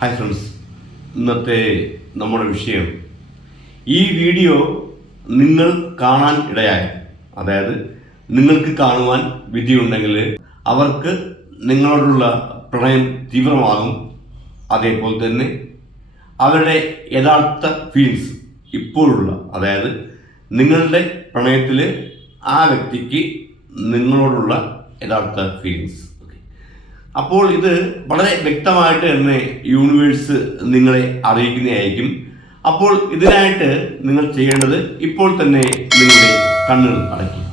Hi friends ഇന്നത്തെ നമ്മുടെ വിഷയം ഈ വീഡിയോ നിങ്ങൾ കാണാൻ ഇടയായ. അതായത് നിങ്ങൾക്ക് കാണുവാൻ വിധിയുണ്ടെങ്കിൽ അവർക്ക് നിങ്ങളോടുള്ള പ്രണയം തീവ്രമാകും. അതേപോലെ തന്നെ അവരുടെ യഥാർത്ഥ ഫീലിങ്സ് ഇപ്പോഴുള്ള അതായത് നിങ്ങളുടെ പ്രണയത്തിൽ ആ വ്യക്തിക്ക് നിങ്ങളോടുള്ള യഥാർത്ഥ ഫീലിങ്സ് അപ്പോൾ ഇത് വളരെ വ്യക്തമായിട്ട് തന്നെ യൂണിവേഴ്സ് നിങ്ങളെ അറിയിക്കുന്നതായിരിക്കും. അപ്പോൾ ഇതിനായിട്ട് നിങ്ങൾ ചെയ്യേണ്ടത് ഇപ്പോൾ തന്നെ നിങ്ങളുടെ കണ്ണുകൾ അടയ്ക്കുക.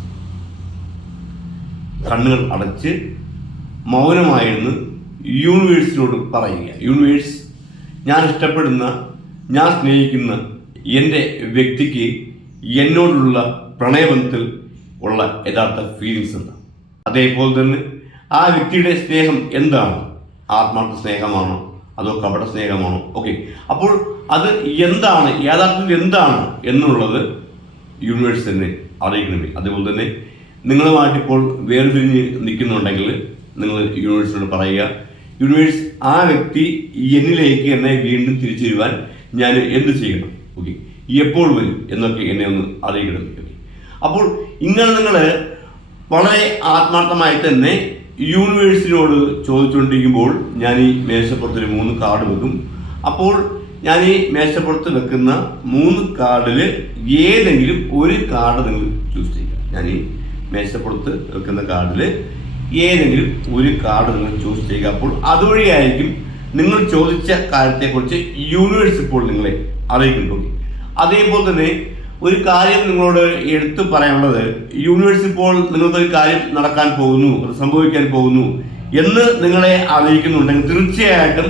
കണ്ണുകൾ അടച്ച് മൗനമായിരുന്നു യൂണിവേഴ്സിനോട് പറയുക. യൂണിവേഴ്സ് ഞാൻ ഇഷ്ടപ്പെടുന്ന ഞാൻ സ്നേഹിക്കുന്ന എന്റെ വ്യക്തിക്ക് എന്നോടുള്ള പ്രണയബന്ധത്തിൽ ഉള്ള യഥാർത്ഥ ഫീലിങ്സ് എന്താണ്? അതേപോലെ തന്നെ ആ വ്യക്തിയുടെ സ്നേഹം എന്താണ്? ആത്മാർത്ഥ സ്നേഹമാണോ? അതോ കപട സ്നേഹമാണോ? ഓക്കെ അപ്പോൾ അത് എന്താണ്? യാഥാർത്ഥ്യത്തിൽ എന്താണ് എന്നുള്ളത് യൂണിവേഴ്സ് തന്നെ അറിയിക്കണമേ. അതുപോലെ തന്നെ നിങ്ങളുമായിട്ട് ഇപ്പോൾ വേർപിരിഞ്ഞ് നിൽക്കുന്നുണ്ടെങ്കിൽ നിങ്ങൾ യൂണിവേഴ്സിനോട് പറയുക യൂണിവേഴ്സ് ആ വ്യക്തി എന്നിലേക്ക് എന്നെ വീണ്ടും തിരിച്ചു വരുവാൻ ഞാൻ എന്ത് ചെയ്യണം? ഓക്കെ എപ്പോൾ വരും എന്നൊക്കെ എന്നെ ഒന്ന് അറിയിക്കണം. അപ്പോൾ ഇങ്ങനെ നിങ്ങൾ വളരെ ആത്മാർത്ഥമായി തന്നെ യൂണിവേഴ്സിനോട് ചോദിച്ചുകൊണ്ടിരിക്കുമ്പോൾ ഞാൻ ഈ മേശപ്പുറത്തൊരു മൂന്ന് കാർഡ് വെക്കും. അപ്പോൾ ഞാൻ ഈ മേശപ്പുറത്ത് വെക്കുന്ന മൂന്ന് കാർഡിൽ ഏതെങ്കിലും ഒരു കാർഡ് നിങ്ങൾ ചൂസ് ചെയ്യുക. ഞാൻ ഈ മേശപ്പുറത്ത് വെക്കുന്ന കാർഡിൽ ഏതെങ്കിലും ഒരു കാർഡ് നിങ്ങൾ ചൂസ് ചെയ്യുക. അപ്പോൾ അതുവഴിയായിരിക്കും നിങ്ങൾ ചോദിച്ച കാര്യത്തെക്കുറിച്ച് യൂണിവേഴ്സ് ഇപ്പോൾ നിങ്ങളെ അറിയിക്കുന്നു അതേപോലെ തന്നെ ഒരു കാര്യം നിങ്ങളോട് എടുത്തു പറയാനുള്ളത് യൂണിവേഴ്സ് ഇപ്പോൾ നിങ്ങൾക്കൊരു കാര്യം നടക്കാൻ പോകുന്നു സംഭവിക്കാൻ പോകുന്നു എന്ന് നിങ്ങളെ അറിയിക്കുന്നുണ്ടെങ്കിൽ തീർച്ചയായിട്ടും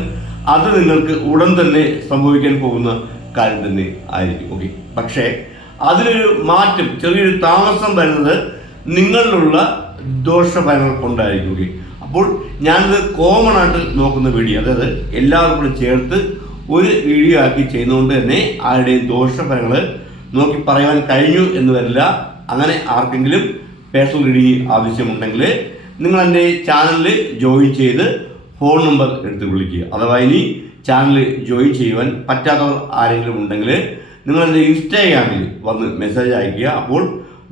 അത് നിങ്ങൾക്ക് ഉടൻ തന്നെ സംഭവിക്കാൻ പോകുന്ന കാര്യം തന്നെ ആയിരിക്കും. ഓക്കെ പക്ഷേ അതിനൊരു മാറ്റം ചെറിയൊരു താമസം വരുന്നത് നിങ്ങളിലുള്ള ദോഷഫലങ്ങൾ കൊണ്ടായിരിക്കും. ഓക്കെ അപ്പോൾ ഞാനിത് കോമൺ ആയിട്ട് നോക്കുന്ന വീഡിയോ അതായത് എല്ലാവർക്കും ചേർത്ത് ഒരു വീഡിയോ ആക്കി ചെയ്യുന്നതുകൊണ്ട് തന്നെ ആരുടെയും ദോഷഫലങ്ങൾ നോക്കി പറയുവാൻ കഴിഞ്ഞു എന്ന് വരില്ല. അങ്ങനെ ആർക്കെങ്കിലും പേഴ്സണൽ റീഡിങ് ആവശ്യമുണ്ടെങ്കിൽ നിങ്ങൾ എന്റെ ചാനലിൽ ജോയിൻ ചെയ്ത് ഫോൺ നമ്പർ എടുത്ത് വിളിക്കുക. അഥവാ ഇനി ചാനൽ ജോയിൻ ചെയ്യുവാൻ പറ്റാത്തവർ ആരെങ്കിലും ഉണ്ടെങ്കിൽ നിങ്ങൾ എന്റെ ഇൻസ്റ്റാഗ്രാമിൽ വന്ന് മെസ്സേജ് അയക്കുക അപ്പോൾ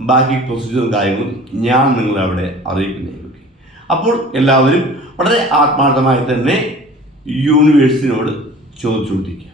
ബാക്കി പ്രൊസീജിയറും കാര്യങ്ങളും ഞാൻ നിങ്ങളെ അവിടെ അറിയിക്കുന്നതായിരിക്കും അപ്പോൾ എല്ലാവരും വളരെ ആത്മാർത്ഥമായി തന്നെ യൂണിവേഴ്സിനോട് ചോദിച്ചുകൊണ്ടിരിക്കുക.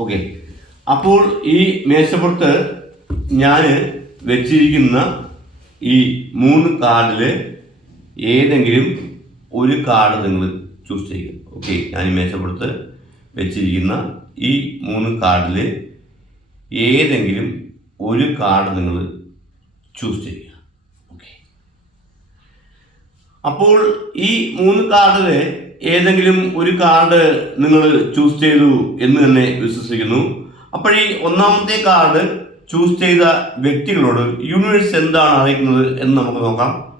ഓക്കെ. അപ്പോൾ ഈ മേശപ്പുറത്ത് ഞാൻ വെച്ചിരിക്കുന്ന ഈ മൂന്ന് കാർഡിൽ ഏതെങ്കിലും ഒരു കാർഡ് നിങ്ങൾ ചൂസ് ചെയ്യുക. ഓക്കെ. ഞാൻ മേശപ്പുറത്ത് വെച്ചിരിക്കുന്ന ഈ മൂന്ന് കാർഡിൽ ഏതെങ്കിലും ഒരു കാർഡ് നിങ്ങൾ ചൂസ് ചെയ്യുക. അപ്പോൾ ഈ മൂന്ന് കാർഡിൽ ഏതെങ്കിലും ഒരു കാർഡ് നിങ്ങൾ ചൂസ് ചെയ്തു എന്ന് തന്നെ വിശ്വസിക്കുന്നു. അപ്പോഴീ ഒന്നാമത്തെ കാർഡ് ചൂസ് ചെയ്ത വ്യക്തികളോട് യൂണിവേഴ്സ് എന്താണ് അറിയിക്കുന്നത് എന്ന് നമുക്ക് നോക്കാം.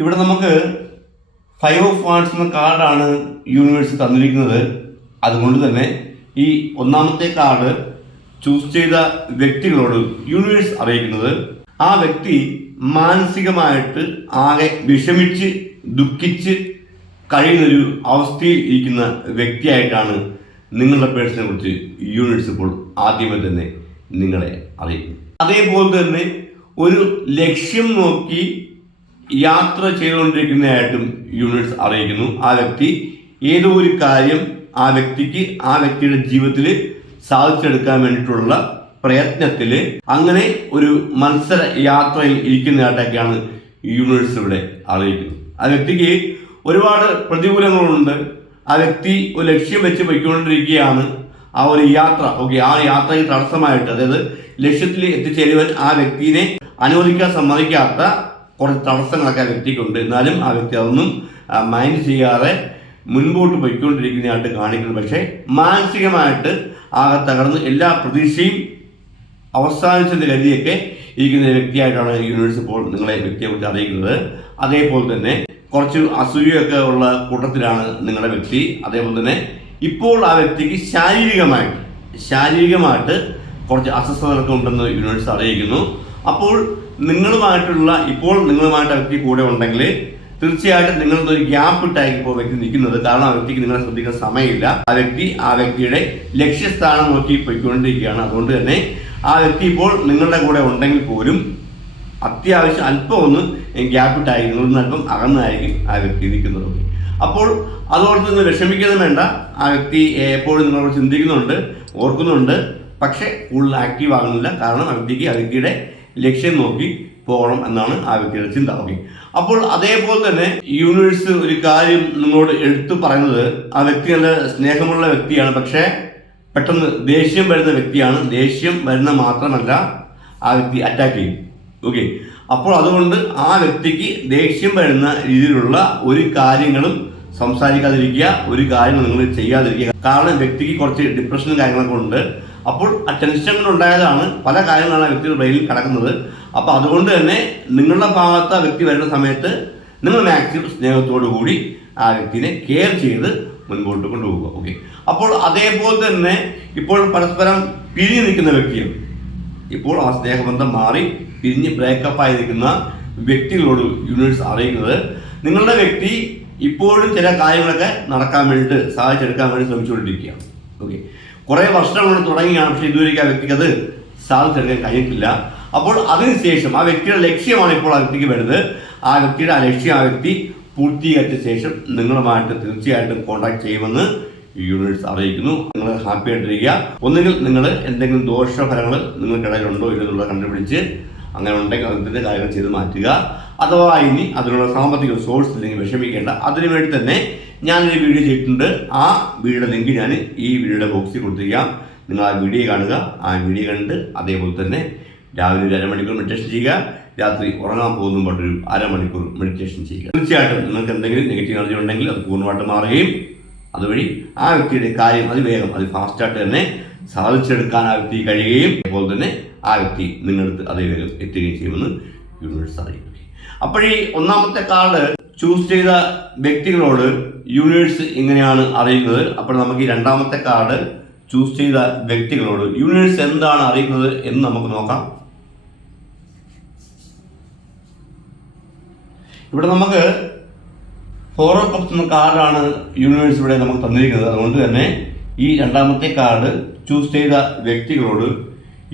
ഇവിടെ നമുക്ക് ഫൈവ് ഓഫ് വാർഡ്സ് എന്ന കാർഡാണ് യൂണിവേഴ്സ് തന്നിരിക്കുന്നത്. അതുകൊണ്ട് തന്നെ ഈ ഒന്നാമത്തെ കാർഡ് ചൂസ് ചെയ്ത വ്യക്തികളോട് യൂണിവേഴ്സ് അറിയിക്കുന്നത്. ആ വ്യക്തി മാനസികമായിട്ട് ആകെ വിഷമിച്ച് ദുഃഖിച്ച് കഴിയുന്നൊരു അവസ്ഥയിൽ ഇരിക്കുന്ന വ്യക്തിയായിട്ടാണ് നിങ്ങളുടെ പേഴ്സണെ കുറിച്ച് യൂണിറ്റ്സ് ഇപ്പോൾ ആദ്യമേ തന്നെ നിങ്ങളെ അറിയിക്കും അതേപോലെ തന്നെ ഒരു ലക്ഷ്യം നോക്കി യാത്ര ചെയ്തുകൊണ്ടിരിക്കുന്നതായിട്ടും യൂണിറ്റ്സ് അറിയിക്കുന്നു. ആ വ്യക്തി ഏതോ ഒരു കാര്യം ആ വ്യക്തിക്ക് ആ വ്യക്തിയുടെ ജീവിതത്തിൽ സാധിച്ചെടുക്കാൻ വേണ്ടിയിട്ടുള്ള പ്രയത്നത്തിൽ അങ്ങനെ ഒരു മത്സര യാത്രയിൽ ഇരിക്കുന്നതായിട്ടൊക്കെയാണ് യൂണിവേഴ്സ് ഇവിടെ അറിയിക്കുന്നത്. ആ വ്യക്തിക്ക് ഒരുപാട് പ്രതികൂലങ്ങളുണ്ട്. ആ വ്യക്തി ഒരു ലക്ഷ്യം വെച്ച് പോയിക്കൊണ്ടിരിക്കുകയാണ് ആ ഒരു യാത്ര. ഓക്കെ ആ യാത്രയിൽ തടസ്സമായിട്ട് അതായത് ലക്ഷ്യത്തിൽ എത്തിച്ചേരുവാൻ ആ വ്യക്തിനെ അനുവദിക്കാൻ സമ്മതിക്കാത്ത കുറച്ച് തടസ്സങ്ങളൊക്കെ ആ വ്യക്തിക്കുണ്ട്. എന്നാലും ആ വ്യക്തി അതൊന്നും മൈൻഡ് ചെയ്യാതെ മുൻപോട്ട് പോയിക്കൊണ്ടിരിക്കുന്നതായിട്ട് കാണിക്കുന്നു. പക്ഷേ മാനസികമായിട്ട് ആകെ തകർന്ന് എല്ലാ പ്രതീക്ഷയും അവസാനിച്ചെന്ന് കരുതിയൊക്കെ ഇരിക്കുന്ന വ്യക്തിയായിട്ടാണ് യൂണിവേഴ്സ് ഇപ്പോൾ നിങ്ങളെ വ്യക്തിയെക്കുറിച്ച് അറിയിക്കുന്നത്. അതേപോലെ തന്നെ കുറച്ച് അസൂയൊക്കെ ഉള്ള കൂട്ടത്തിലാണ് നിങ്ങളുടെ വ്യക്തി. അതേപോലെ തന്നെ ഇപ്പോൾ ആ വ്യക്തിക്ക് ശാരീരികമായിട്ട് ശാരീരികമായിട്ട് കുറച്ച് അസ്വസ്ഥതകളൊക്കെ ഉണ്ടെന്ന് യൂണിവേഴ്സ് അറിയിക്കുന്നു. അപ്പോൾ നിങ്ങളുമായിട്ടുള്ള ഇപ്പോൾ നിങ്ങളുമായിട്ട് വ്യക്തി കൂടെ ഉണ്ടെങ്കിൽ തീർച്ചയായിട്ടും നിങ്ങളുടെ ഒരു ഗ്യാപ്പ് ഇട്ടായിരിക്കും ഇപ്പോൾ വ്യക്തി നിൽക്കുന്നത് കാരണം ആ വ്യക്തിക്ക് നിങ്ങളെ ശ്രദ്ധിക്കാൻ സമയമില്ല. ആ വ്യക്തി ആ വ്യക്തിയുടെ ലക്ഷ്യസ്ഥാനം നോക്കി പോയിക്കൊണ്ടിരിക്കുകയാണ്. അതുകൊണ്ട് തന്നെ ആ വ്യക്തി ഇപ്പോൾ നിങ്ങളുടെ കൂടെ ഉണ്ടെങ്കിൽ പോലും അത്യാവശ്യം അല്പം ഒന്ന് ഗ്യാപ്പ് ഇട്ടായി നിങ്ങളിൽ നിന്ന് അല്പം അകന്നായിരിക്കും ആ വ്യക്തി നിൽക്കുന്നത്. അപ്പോൾ അതോടൊപ്പം നിന്ന് വിഷമിക്കുന്നത് വേണ്ട. ആ വ്യക്തി എപ്പോഴും നിങ്ങളോട് ചിന്തിക്കുന്നുണ്ട് ഓർക്കുന്നുണ്ട്. പക്ഷേ കൂടുതൽ ആക്റ്റീവ് ആകുന്നില്ല. കാരണം ആ വ്യക്തിക്ക് ആ വ്യക്തിയുടെ ലക്ഷ്യം നോക്കി പോകണം എന്നാണ് ആ വ്യക്തിയുടെ ചിന്ത. ഓക്കെ അപ്പോൾ അതേപോലെ തന്നെ യൂണിവേഴ്സ് ഒരു കാര്യം നിങ്ങളോട് എടുത്തു പറയുന്നത് ആ വ്യക്തി നല്ല സ്നേഹമുള്ള വ്യക്തിയാണ് പക്ഷേ പെട്ടെന്ന് ദേഷ്യം വരുന്ന വ്യക്തിയാണ്. ദേഷ്യം വരുന്ന മാത്രമല്ല ആ വ്യക്തി അറ്റാക്ക് ചെയ്യും. ഓക്കെ അപ്പോൾ അതുകൊണ്ട് ആ വ്യക്തിക്ക് ദേഷ്യം വരുന്ന രീതിയിലുള്ള ഒരു കാര്യങ്ങളും സംസാരിക്കാതിരിക്കുക ഒരു കാര്യം നിങ്ങൾ ചെയ്യാതിരിക്കുക. കാരണം വ്യക്തിക്ക് കുറച്ച് ഡിപ്രഷനും കാര്യങ്ങളൊക്കെ ഉണ്ട്. അപ്പോൾ ആ ടെൻഷൻ കൊണ്ടുണ്ടായതാണ് പല കാര്യങ്ങളാണ് ആ വ്യക്തിയുടെ ബ്രെയിനിൽ കിടക്കുന്നത്. അപ്പോൾ അതുകൊണ്ട് തന്നെ നിങ്ങളുടെ ഭാഗത്ത് ആ വ്യക്തി വരുന്ന സമയത്ത് നിങ്ങൾ മാക്സിമം സ്നേഹത്തോടു കൂടി ആ വ്യക്തിനെ കെയർ ചെയ്ത് മുൻപോട്ട് കൊണ്ടുപോകുക ഓക്കെ അപ്പോൾ അതേപോലെ തന്നെ ഇപ്പോൾ പരസ്പരം പിരിഞ്ഞു നിൽക്കുന്ന വ്യക്തിയും ഇപ്പോൾ ആ സ്നേഹബന്ധം മാറി പിരിഞ്ഞ് ബ്രേക്കപ്പ് ആയി നിൽക്കുന്ന വ്യക്തികളോട് യൂണിവേഴ്സ് അറിയുന്നത് നിങ്ങളുടെ വ്യക്തി ഇപ്പോഴും ചില കാര്യങ്ങളൊക്കെ നടക്കാൻ വേണ്ടിയിട്ട് സാധിച്ചെടുക്കാൻ വേണ്ടി ശ്രമിച്ചുകൊണ്ടിരിക്കുകയാണ്. ഓക്കെ കുറേ വർഷം കൊണ്ട് തുടങ്ങിയാണ് പക്ഷേ ഇതുവരെയ്ക്ക് ആ വ്യക്തിക്ക് അത് സാധിച്ചെടുക്കാൻ കഴിഞ്ഞിട്ടില്ല. അപ്പോൾ അതിനുശേഷം ആ വ്യക്തിയുടെ ലക്ഷ്യമാണ് ഇപ്പോൾ ആ വ്യക്തിക്ക് വരുന്നത്. ആ വ്യക്തിയുടെ ആ ലക്ഷ്യം ആ വ്യക്തി പൂർത്തീകരിച്ച ശേഷം നിങ്ങളുമായിട്ട് തീർച്ചയായിട്ടും കോൺടാക്ട് ചെയ്യുമെന്ന് യൂണിവേഴ്സ് അറിയിക്കുന്നു. നിങ്ങൾ ഹാപ്പി ആയിട്ടിരിക്കുക. ഒന്നുകിൽ നിങ്ങൾ എന്തെങ്കിലും ദോഷഫലങ്ങൾ നിങ്ങൾക്കിടയിലുണ്ടോ ഇല്ലെന്നുള്ള കണ്ടുപിടിച്ച് അങ്ങനെ ഉണ്ടെങ്കിൽ അതിന്റെ കാര്യങ്ങൾ ചെയ്ത് മാറ്റുക. അഥവാ ഇനി അതിനുള്ള സാമ്പത്തിക സോഴ്സ് ഇല്ലെങ്കിൽ വിഷമിക്കേണ്ട. അതിനു വേണ്ടി തന്നെ ഞാനൊരു വീഡിയോ ചെയ്തിട്ടുണ്ട്. ആ വീഡിയോ ലിങ്ക് ഞാൻ ഈ വീഡിയോയുടെ ബോക്സിൽ കൊടുത്തിരിക്കാം. നിങ്ങൾ ആ വീഡിയോ കാണുക. ആ വീഡിയോ കണ്ട് അതേപോലെ തന്നെ രാവിലെ ഒരു അരമണിക്കൂർ മെഡിറ്റേഷൻ ചെയ്യുക രാത്രി ഉറങ്ങാൻ പോകുമ്പോൾ ഒരു അരമണിക്കൂർ മെഡിറ്റേഷൻ ചെയ്യുക. തീർച്ചയായിട്ടും നിങ്ങൾക്ക് എന്തെങ്കിലും നെഗറ്റീവ് എനർജി ഉണ്ടെങ്കിൽ അത് പൂർണമായിട്ട് മാറുകയും അതുവഴി ആ വ്യക്തിയുടെ കാര്യം അതിവേഗം അത് ഫാസ്റ്റായിട്ട് തന്നെ സാധിച്ചെടുക്കാൻ ആ വ്യക്തി കഴിയുകയും അതുപോലെ തന്നെ ആ വ്യക്തി നിങ്ങളടുത്ത് അതേ വേഗം എത്തുകയും ചെയ്യുമെന്ന് യൂണിവേഴ്സ് അറിയിക്കും അപ്പോഴീ ഒന്നാമത്തെ കാർഡ് ചൂസ് ചെയ്ത വ്യക്തികളോട് യൂണിവേഴ്സ് ഇങ്ങനെയാണ് അറിയുന്നത്. അപ്പോൾ നമുക്ക് ഈ രണ്ടാമത്തെ കാർഡ് ചൂസ് ചെയ്ത വ്യക്തികളോട് യൂണിവേഴ്സ് എന്താണ് അറിയുന്നത് എന്ന് നമുക്ക് നോക്കാം. ഇവിടെ നമുക്ക് ഓഫ് കപ്സ് എന്ന കാർഡാണ് യൂണിവേഴ്സ് ഇവിടെ നമുക്ക് തന്നിരിക്കുന്നത്. അതുകൊണ്ട് തന്നെ ഈ രണ്ടാമത്തെ കാർഡ് ചൂസ് ചെയ്ത വ്യക്തികളോട്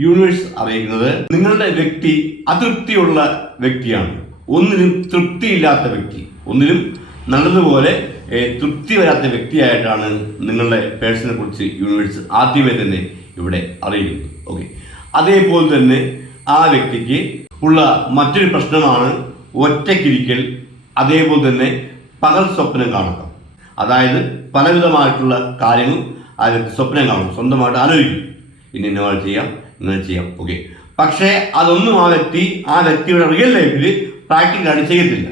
യൂണിവേഴ്സ് അറിയിക്കുന്നത് നിങ്ങളുടെ വ്യക്തി അതൃപ്തിയുള്ള വ്യക്തിയാണ്. ഒന്നിനും തൃപ്തിയില്ലാത്ത വ്യക്തി. ഒന്നിലും നല്ലതുപോലെ തൃപ്തി വരാത്ത വ്യക്തിയായിട്ടാണ് നിങ്ങളുടെ പേഴ്സണെ കുറിച്ച് യൂണിവേഴ്സ് ആദ്യമേ തന്നെ ഇവിടെ അറിയിക്കുന്നത് ഓക്കെ അതേപോലെ തന്നെ ആ വ്യക്തിക്ക് ഉള്ള മറ്റൊരു പ്രശ്നമാണ് ഒറ്റയ്ക്കിരിക്കൽ അതേപോലെ തന്നെ പകൽ സ്വപ്നം കാണുക. അതായത് പലവിധമായിട്ടുള്ള കാര്യങ്ങൾ അതിൽ സ്വപ്നം കാണും. സ്വന്തമായിട്ട് ആലോചിക്കും. ഇനി ഇന്ന ചെയ്യാം ഇങ്ങനെ ചെയ്യാം. ഓക്കെ പക്ഷേ അതൊന്നും ആ വ്യക്തി ആ വ്യക്തിയുടെ റിയൽ ലൈഫിൽ പ്രാക്ടിക്കലായിട്ട് ചെയ്യത്തില്ല.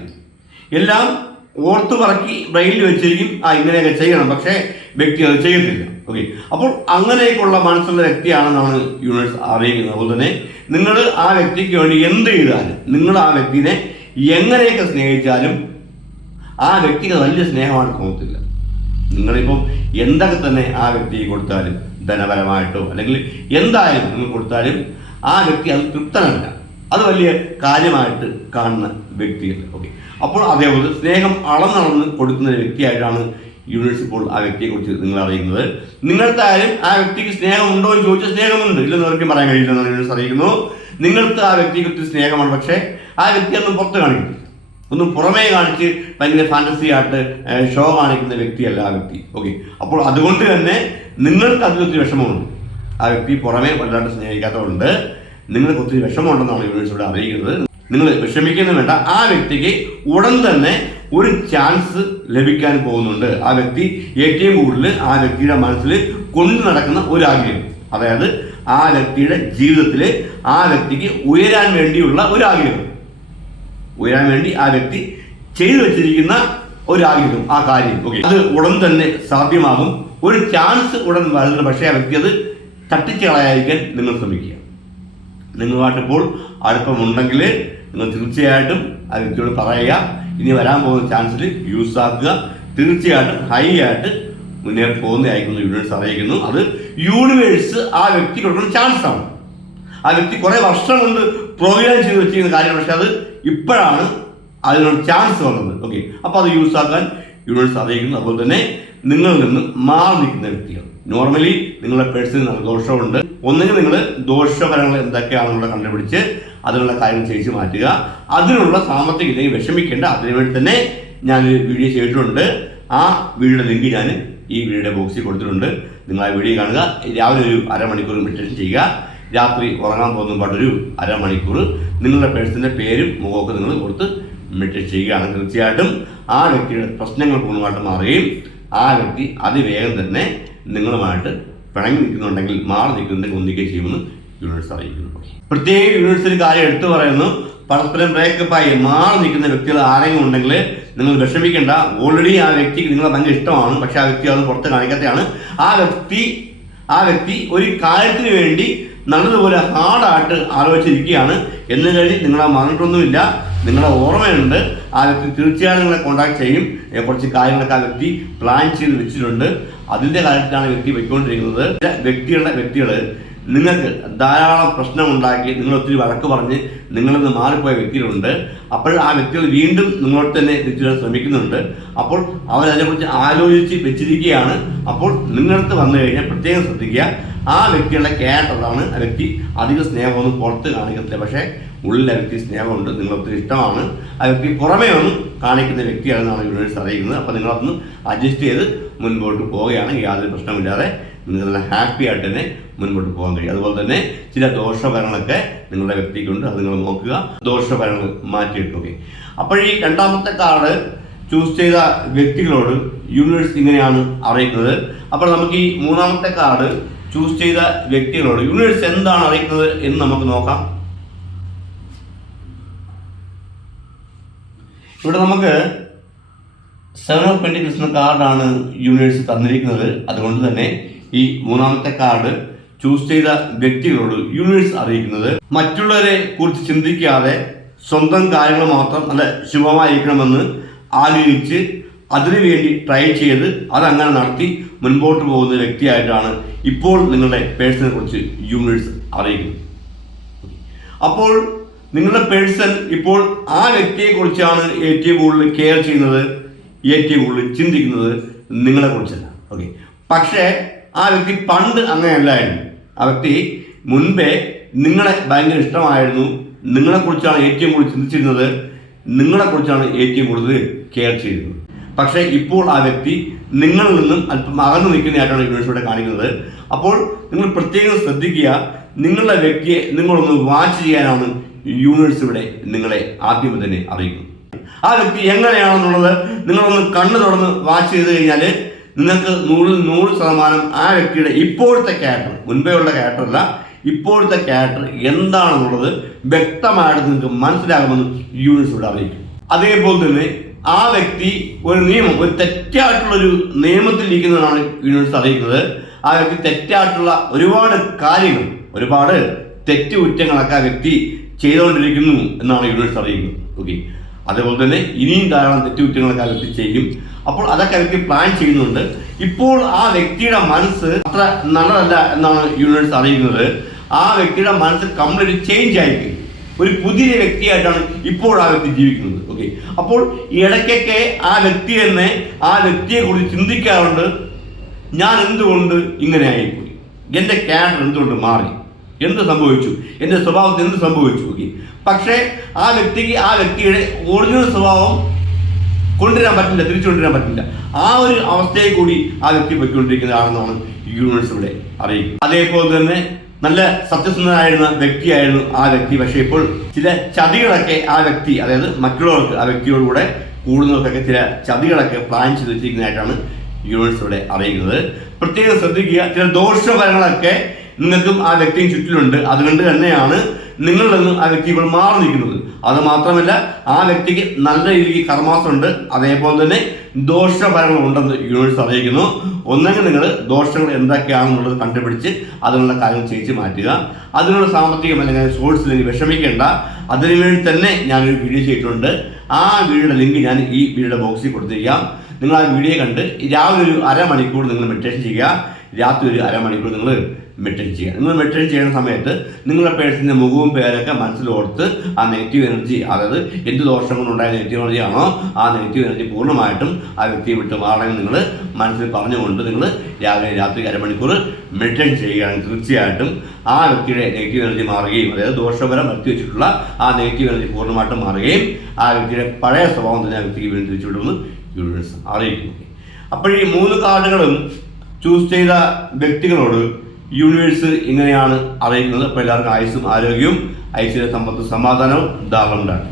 എല്ലാം ഓർത്തു പറക്കി ബ്രെയിനിൽ വെച്ചിരിക്കും ആ ഇങ്ങനെയൊക്കെ ചെയ്യണം. പക്ഷേ വ്യക്തി അത് ചെയ്യത്തില്ല. ഓക്കെ അപ്പോൾ അങ്ങനെയൊക്കെയുള്ള മനസ്സുള്ള വ്യക്തിയാണെന്നാണ് യൂണിവേഴ്സ് അറിയിക്കുന്നത്. അതുപോലെ തന്നെ നിങ്ങൾ ആ വ്യക്തിക്ക് വേണ്ടി എന്ത് ചെയ്താലും നിങ്ങൾ ആ വ്യക്തിനെ എങ്ങനെയൊക്കെ സ്നേഹിച്ചാലും ആ വ്യക്തിക്ക് നല്ല സ്നേഹമാണ് തോന്നത്തില്ല. നിങ്ങളിപ്പം എന്തൊക്കെ തന്നെ ആ വ്യക്തിക്ക് കൊടുത്താലും ധനപരമായിട്ടോ അല്ലെങ്കിൽ എന്തായാലും നിങ്ങൾ കൊടുത്താലും ആ വ്യക്തി അത് തൃപ്തനല്ല. അത് വലിയ കാര്യമായിട്ട് കാണുന്ന വ്യക്തികൾ ഓക്കെ അപ്പോൾ അതേപോലെ സ്നേഹം അളന്നളന്ന് കൊടുക്കുന്ന വ്യക്തിയായിട്ടാണ് യൂണിവേഴ്സ് ഇപ്പോൾ ആ വ്യക്തിയെക്കുറിച്ച് നിങ്ങൾ അറിയുന്നത്. നിങ്ങൾക്കായാലും ആ വ്യക്തിക്ക് സ്നേഹമുണ്ടോ എന്ന് ചോദിച്ചാൽ സ്നേഹമുണ്ട്. ഇല്ലെന്ന് അവർക്ക് പറയാൻ കഴിയില്ലെന്ന് യൂണിവേഴ്സ് അറിയിക്കുന്നു. നിങ്ങൾക്ക് ആ വ്യക്തിയെക്കുറിച്ച് സ്നേഹമാണ്. പക്ഷേ ആ വ്യക്തി ഒന്നും പുറത്ത് കാണിക്കില്ല. ഒന്നും പുറമേ കാണിച്ച് ഭയങ്കര ഫാന്റസി ആയിട്ട് ഷോ കാണിക്കുന്ന വ്യക്തിയല്ല ആ വ്യക്തി. ഓക്കെ അപ്പോൾ അതുകൊണ്ട് തന്നെ നിങ്ങൾക്ക് അതിൽ ഒത്തിരി വിഷമമുണ്ട്. ആ വ്യക്തി പുറമേ വല്ലാണ്ട് സ്നേഹിക്കാത്തതുകൊണ്ട് നിങ്ങൾക്ക് ഒത്തിരി വിഷമമുണ്ടെന്നാണ് യൂണിവേഴ്സ് ഇവിടെ അറിയിക്കുന്നത്. നിങ്ങൾ വിഷമിക്കുന്നു വേണ്ട. ആ വ്യക്തിക്ക് ഉടൻ തന്നെ ഒരു ചാൻസ് ലഭിക്കാൻ പോകുന്നുണ്ട്. ആ വ്യക്തി ഏറ്റവും കൂടുതൽ ആ വ്യക്തിയുടെ മനസ്സിൽ കൊണ്ടു നടക്കുന്ന ഒരു ആഗ്രഹം. അതായത് ആ വ്യക്തിയുടെ ജീവിതത്തിൽ ആ വ്യക്തിക്ക് ഉയരാൻ വേണ്ടിയുള്ള ഒരു ആഗ്രഹം. ഉയരാൻ വേണ്ടി ആ വ്യക്തി ചെയ്തു വെച്ചിരിക്കുന്ന ഒരു ആഗ്രഹം ആ കാര്യം. ഓക്കെ അത് ഉടൻ തന്നെ സാധ്യമാകും. ഒരു ചാൻസ് ഉടൻ വരുന്നുണ്ട് പക്ഷേ ആ വ്യക്തി അത് തട്ടിച്ച് കളയാതിരിക്കാൻ നിങ്ങൾ ശ്രമിക്കുക. നിങ്ങളുമായിട്ടിപ്പോൾ അടുപ്പമുണ്ടെങ്കിൽ നിങ്ങൾ തീർച്ചയായിട്ടും ആ വ്യക്തിയോട് പറയുക. ഇനി വരാൻ പോകുന്ന ചാൻസിൽ യൂസ് ആക്കുക. തീർച്ചയായിട്ടും ഹൈ ആയിട്ട് മുന്നേറി പോകുന്നതായിരിക്കുന്നു യൂണിവേഴ്സ് അറിയിക്കുന്നു. അത് യൂണിവേഴ്സ് ആ വ്യക്തി കൊടുക്കുന്ന ചാൻസ് ആണ്. ആ വ്യക്തി കുറേ വർഷം കൊണ്ട് പ്രോഗ്രാം ചെയ്ത് വെച്ചിരിക്കുന്ന കാര്യമാണ്. പക്ഷെ അത് ഇപ്പോഴാണ് അതിനൊരു ചാൻസ് വന്നത്. ഓക്കെ അപ്പോൾ അത് യൂസ് ആക്കാൻ യൂണിവേഴ്സ് അറിയിക്കുന്നു. അതുപോലെ തന്നെ നിങ്ങളിൽ നിന്ന് മാറി നിൽക്കുന്ന വ്യക്തികൾ. നോർമലി നിങ്ങളുടെ പേഴ്സണിൽ നല്ല ദോഷമുണ്ട് ഒന്നുകിൽ നിങ്ങൾ ദോഷഫലങ്ങൾ എന്തൊക്കെയാണെന്നുള്ള കണ്ടുപിടിച്ച് അതിനുള്ള കാര്യങ്ങൾ ചെയ്യിച്ച് മാറ്റുക. അതിനുള്ള സാമ്പത്തിക ഇല്ലെങ്കിൽ വിഷമിക്കേണ്ട. അതിനുവേണ്ടി തന്നെ ഞാൻ വീഡിയോ ചെയ്തിട്ടുണ്ട്. ആ വീഡിയോയുടെ ലിങ്ക് ഞാൻ ഈ വീഡിയോയുടെ ബോക്സിൽ കൊടുത്തിട്ടുണ്ട്. നിങ്ങൾ ആ വീഡിയോ കാണുക. രാവിലെ ഒരു അരമണിക്കൂർ മെഡിറ്റേഷൻ ചെയ്യുക. രാത്രി ഉറങ്ങാൻ പോകുന്ന പാടൊരു അരമണിക്കൂർ നിങ്ങളുടെ പേഴ്സിന്റെ പേരും മുഖമൊക്കെ നിങ്ങൾ കൊടുത്ത് മെഡിറ്റേറ്റ് ചെയ്യുകയാണ്. തീർച്ചയായിട്ടും ആ വ്യക്തിയുടെ പ്രശ്നങ്ങൾ പൂർണമായിട്ട് മാറുകയും ആ വ്യക്തി അതിവേഗം തന്നെ നിങ്ങളുമായിട്ട് പിണങ്ങി നിൽക്കുന്നുണ്ടെങ്കിൽ മാറി നിൽക്കുന്നുണ്ടെങ്കിൽ ഒന്നിക്കുകയും ചെയ്യുമെന്ന് യൂണിവേഴ്സ് അറിയിക്കുന്നു. പ്രത്യേക യൂണിവേഴ്സിൽ കാര്യം എടുത്തു പറയുന്നു. പരസ്പരം ബ്രേക്കപ്പായി മാറി നിൽക്കുന്ന വ്യക്തികൾ ആരെങ്കിലും ഉണ്ടെങ്കിൽ നിങ്ങൾ വിഷമിക്കേണ്ട. ഓൾറെഡി ആ വ്യക്തിക്ക് നിങ്ങളെ ഭയങ്കര ഇഷ്ടമാണ്. പക്ഷെ ആ വ്യക്തി അത് പുറത്ത് കാണിക്കാത്തതാണ്. ആ വ്യക്തി ആ വ്യക്തി ഒരു കാര്യത്തിന് വേണ്ടി നല്ലതുപോലെ ഹാർഡായിട്ട് ആലോചിച്ചിരിക്കുകയാണ്. എന്ന് കഴിഞ്ഞ് നിങ്ങളെ മറന്നിട്ടൊന്നുമില്ല. നിങ്ങളെ ഓർമ്മയുണ്ട്. ആ വ്യക്തി തീർച്ചയായും നിങ്ങളെ കോൺടാക്ട് ചെയ്യും. കുറച്ച് കാര്യങ്ങളൊക്കെ ആ വ്യക്തി പ്ലാൻ ചെയ്ത് വെച്ചിട്ടുണ്ട്. അതിന്റെ കാര്യത്തിലാണ് വ്യക്തി പോയിക്കൊണ്ടിരിക്കുന്നത്. വ്യക്തികളുടെ വ്യക്തികൾ നിങ്ങൾക്ക് ധാരാളം പ്രശ്നം ഉണ്ടാക്കി നിങ്ങൾ ഒത്തിരി വഴക്ക് പറഞ്ഞ് നിങ്ങളിൽ നിന്ന് മാറിപ്പോയ വ്യക്തികളുണ്ട്. അപ്പോൾ ആ വ്യക്തികൾ വീണ്ടും നിങ്ങളോട് തന്നെ തിരിച്ചുവരാൻ ശ്രമിക്കുന്നുണ്ട്. അപ്പോൾ അവരതിനെക്കുറിച്ച് ആലോചിച്ച് വെച്ചിരിക്കുകയാണ്. അപ്പോൾ നിങ്ങളടുത്ത് വന്നു കഴിഞ്ഞാൽ പ്രത്യേകം ശ്രദ്ധിക്കുക. ആ വ്യക്തിയുടെ കേട്ടതാണ് ആ അധിക സ്നേഹമൊന്നും പുറത്ത് കാണിക്കത്തില്ല. പക്ഷേ ഉള്ളിൽ ആ സ്നേഹമുണ്ട് നിങ്ങൾ ഒത്തിരി ഇഷ്ടമാണ്. ആ പുറമേ ഒന്നും കാണിക്കുന്ന വ്യക്തിയാണെന്നാണ് യൂണിവേഴ്സ് അറിയിക്കുന്നത്. അപ്പോൾ നിങ്ങളതൊന്ന് അഡ്ജസ്റ്റ് ചെയ്ത് മുൻപോട്ട് പോവുകയാണെങ്കിൽ യാതൊരു പ്രശ്നമില്ലാതെ നല്ല ഹാപ്പി ആയിട്ട് തന്നെ മുൻപോട്ട് പോകാൻ കഴിയും. അതുപോലെ തന്നെ ചില ദോഷഫലങ്ങളൊക്കെ നിങ്ങളുടെ വ്യക്തിക്കുണ്ട്. അത് നിങ്ങൾ നോക്കുക. ദോഷഫലങ്ങൾ മാറ്റിയിട്ടൊക്കെ അപ്പോൾ ഈ രണ്ടാമത്തെ കാർഡ് ചൂസ് ചെയ്ത വ്യക്തികളോട് യൂണിവേഴ്സ് ഇങ്ങനെയാണ് അറിയിക്കുന്നത്. അപ്പോൾ നമുക്ക് ഈ മൂന്നാമത്തെ കാർഡ് ചൂസ് ചെയ്ത വ്യക്തികളോട് യൂണിവേഴ്സ് എന്താണ് അറിയിക്കുന്നത് എന്ന് നമുക്ക് നോക്കാം. ഇവിടെ നമുക്ക് സെവൻ ഓഫ് പെന്റിക്കിൾസ് എന്ന കാർഡാണ് യൂണിവേഴ്സ് തന്നിരിക്കുന്നത്. അതുകൊണ്ട് തന്നെ ഈ മൂന്നാമത്തെ കാർഡ് ചൂസ് ചെയ്ത വ്യക്തികളോട് യൂണിവേഴ്സ് അറിയിക്കുന്നത്. മറ്റുള്ളവരെ കുറിച്ച് ചിന്തിക്കാതെ സ്വന്തം കാര്യങ്ങൾ മാത്രം നല്ല ശുഭമായിരിക്കണമെന്ന് ആഗ്രഹിച്ച് അതിനു വേണ്ടി ട്രൈ ചെയ്ത് അതങ്ങനെ നടത്തി മുൻപോട്ട് പോകുന്ന വ്യക്തിയായിട്ടാണ് ഇപ്പോൾ നിങ്ങളുടെ പേഴ്സണെ കുറിച്ച് യൂണിവേഴ്സ് അറിയിക്കുന്നത് അപ്പോൾ നിങ്ങളുടെ പേഴ്സൺ ഇപ്പോൾ ആ വ്യക്തിയെക്കുറിച്ചാണ് ഏറ്റവും കൂടുതൽ കെയർ ചെയ്യുന്നത് ഏറ്റവും കൂടുതൽ ചിന്തിക്കുന്നത് നിങ്ങളെ കുറിച്ചല്ല. ഓക്കെ പക്ഷേ ആ വ്യക്തി പണ്ട് അങ്ങനെയല്ലായിരുന്നു. ആ വ്യക്തി മുൻപേ നിങ്ങളെ ഭയങ്കര ഇഷ്ടമായിരുന്നു. നിങ്ങളെക്കുറിച്ചാണ് ഏറ്റവും കൂടുതൽ ചിന്തിച്ചിരുന്നത്. നിങ്ങളെക്കുറിച്ചാണ് ഏറ്റവും കൂടുതൽ കെയർ ചെയ്തിരുന്നത്. പക്ഷേ ഇപ്പോൾ ആ വ്യക്തി നിങ്ങളിൽ നിന്നും അല്പം അകന്നു നിൽക്കുന്നതായിട്ടാണ് യൂണിവേഴ്സിലൂടെ കാണിക്കുന്നത്. അപ്പോൾ നിങ്ങൾ പ്രത്യേകം ശ്രദ്ധിക്കുക നിങ്ങളുടെ വ്യക്തിയെ നിങ്ങളൊന്ന് വാച്ച് ചെയ്യാനാണ് യൂണിവേഴ്സ് ഇവിടെ നിങ്ങളെ ആദ്യം തന്നെ അറിയിക്കുന്നത്. ആ വ്യക്തി എങ്ങനെയാണെന്നുള്ളത് നിങ്ങളൊന്ന് കണ്ണു തുറന്ന് വാച്ച് ചെയ്ത് കഴിഞ്ഞാൽ നിങ്ങൾക്ക് നൂറിൽ നൂറ് ശതമാനം ആ വ്യക്തിയുടെ ഇപ്പോഴത്തെ ക്യാരക്ടർ മുൻപേ ഉള്ള ക്യാരക്ടർ അല്ല ഇപ്പോഴത്തെ ക്യാരക്ടർ എന്താണെന്നുള്ളത് വ്യക്തമായിട്ട് നിങ്ങൾക്ക് മനസ്സിലാകുമെന്ന് യൂണിവേഴ്സ് ഇവിടെ അറിയിക്കും. അതേപോലെ തന്നെ ആ വ്യക്തി ഒരു നിയമം ഒരു തെറ്റായിട്ടുള്ളൊരു നിയമത്തിൽ ഇരിക്കുന്നതാണ് യൂണിവേഴ്സ് അറിയിക്കുന്നത്. ആ വ്യക്തി തെറ്റായിട്ടുള്ള ഒരുപാട് കാര്യങ്ങൾ ഒരുപാട് തെറ്റ് കുറ്റങ്ങളൊക്കെ ആ വ്യക്തി ചെയ്തുകൊണ്ടിരിക്കുന്നു എന്നാണ് യൂണിവേഴ്സ് അറിയിക്കുന്നത്. ഓക്കെ അതേപോലെ തന്നെ ഇനിയും ധാരാളം തെറ്റുകുറ്റങ്ങളൊക്കെ ആ വ്യക്തി ചെയ്യും. അപ്പോൾ അതൊക്കെ വ്യക്തി പ്ലാൻ ചെയ്യുന്നുണ്ട്. ഇപ്പോൾ ആ വ്യക്തിയുടെ മനസ്സ് അത്ര നല്ലതല്ല എന്നാണ് യൂണിവേഴ്സ് അറിയിക്കുന്നത്. ആ വ്യക്തിയുടെ മനസ്സ് കംപ്ലീറ്റ് ചേഞ്ച് ആയിരിക്കും. ഒരു പുതിയ വ്യക്തിയായിട്ടാണ് ഇപ്പോൾ ആ വ്യക്തി ജീവിക്കുന്നത്. ഓക്കെ അപ്പോൾ ഇടയ്ക്കൊക്കെ ആ വ്യക്തി തന്നെ ആ വ്യക്തിയെ കുറിച്ച് ചിന്തിക്കാറുണ്ട്. ഞാൻ എന്തുകൊണ്ട് ഇങ്ങനെ ആയിപ്പോയി? എന്റെ ക്യാരക്ടർ എന്തുകൊണ്ട് മാറി? എന്ത് സംഭവിച്ചു? എന്റെ സ്വഭാവത്തിൽ എന്ത് സംഭവിച്ചു? ഓക്കെ പക്ഷേ ആ വ്യക്തിക്ക് ആ വ്യക്തിയുടെ ഒറിജിനൽ സ്വഭാവം കൊണ്ടുവരാൻ പറ്റില്ല തിരിച്ചു കൊണ്ടുവരാൻ പറ്റില്ല. ആ ഒരു അവസ്ഥയെ കൂടി ആ വ്യക്തി പൊയ്ക്കൊണ്ടിരിക്കുന്നതാണെന്നാണ് യൂണിവേഴ്സ് ഇവിടെ അറിയിക്കുന്നത്. അതേപോലെ തന്നെ നല്ല സത്യസന്ധനായിരുന്ന വ്യക്തിയായിരുന്നു ആ വ്യക്തി. പക്ഷേ ഇപ്പോൾ ചില ചതികളൊക്കെ ആ വ്യക്തി അതായത് മറ്റുള്ളവർക്ക് ആ വ്യക്തിയോടുകൂടെ കൂടുന്നവർക്കൊക്കെ ചില ചതികളൊക്കെ പ്ലാൻ ചെയ്ത് വെച്ചിരിക്കുന്നതായിട്ടാണ് യൂണിവേഴ്സ് ഇവിടെ അറിയിക്കുന്നത്. പ്രത്യേകം ശ്രദ്ധിക്കുക ചില ദോഷഫലങ്ങളൊക്കെ നിങ്ങൾക്കും ആ വ്യക്തിയും ചുറ്റിലുണ്ട്. അതുകൊണ്ട് തന്നെയാണ് നിങ്ങളിൽ നിന്നും ആ വ്യക്തി ഇപ്പോൾ മാറി നിൽക്കുന്നത്. അത് മാത്രമല്ല ആ വ്യക്തിക്ക് നല്ല രീതിക്ക് കർമാസമുണ്ട്. അതേപോലെ തന്നെ ദോഷഫലങ്ങൾ ഉണ്ടെന്ന് യൂണിവേഴ്സ് അറിയിക്കുന്നു. ഒന്നെങ്കിൽ നിങ്ങൾ ദോഷങ്ങൾ എന്തൊക്കെയാണെന്നുള്ളത് കണ്ടുപിടിച്ച് അതിനുള്ള കാര്യങ്ങൾ ചെയ്യിച്ച് മാറ്റുക. അതിനുള്ള സാമ്പത്തികം അല്ലെങ്കിൽ സോഴ്സ് നിങ്ങൾ വിഷമിക്കേണ്ട. അതിനുവേണ്ടി തന്നെ ഞാനൊരു വീഡിയോ ചെയ്തിട്ടുണ്ട്. ആ വീഡിയോയുടെ ലിങ്ക് ഞാൻ ഈ വീഡിയോയുടെ ബോക്സിൽ കൊടുത്തിരിക്കാം. നിങ്ങൾ ആ വീഡിയോ കണ്ട് രാവിലെ ഒരു അരമണിക്കൂർ നിങ്ങൾ മെഡിറ്റേഷൻ ചെയ്യുക. രാത്രി ഒരു അരമണിക്കൂർ നിങ്ങൾ മെഡിറ്റേഷൻ ചെയ്യുക നിങ്ങൾ മെറ്റൽ ചെയ്യുന്ന സമയത്ത് നിങ്ങളുടെ പേഴ്സിന്റെ മുഖവും പേരൊക്കെ മനസ്സിലോർത്ത് ആ നെഗറ്റീവ് എനർജി അതായത് എന്ത് ദോഷം കൊണ്ടുണ്ടായ നെഗറ്റീവ് എനർജി ആണോ ആ നെഗറ്റീവ് എനർജി പൂർണമായിട്ടും ആ വ്യക്തിയെ വിട്ട് മാറണമെന്ന് നിങ്ങൾ മനസ്സിൽ പറഞ്ഞുകൊണ്ട് നിങ്ങൾ രാവിലെ രാത്രി അരമണിക്കൂർ മെറ്റൽ ചെയ്യുകയാണെങ്കിൽ തീർച്ചയായിട്ടും ആ വ്യക്തിയുടെ നെഗറ്റീവ് എനർജി മാറുകയും അതായത് ദോഷപരം വരുത്തി വെച്ചിട്ടുള്ള ആ നെഗറ്റീവ് എനർജി പൂർണമായിട്ടും മാറുകയും ആ വ്യക്തിയുടെ പഴയ സ്വഭാവം തന്നെ ആ വ്യക്തിക്ക് വീണ്ടും തിരിച്ചു വിടുമെന്ന് യൂണിവേഴ്സ് അറിയിക്കുന്നു. അപ്പോൾ ഈ മൂന്ന് കാർഡുകളും ചൂസ് ചെയ്ത വ്യക്തികളോട് യൂണിവേഴ്സ് ഇങ്ങനെയാണ് അറിയിക്കുന്നത്. അപ്പോൾ എല്ലാവർക്കും ആയുസ്സും ആരോഗ്യവും ഐശ്വര്യ സമ്പത്തും സമാധാനവും ധാരാളം ഉണ്ടാകും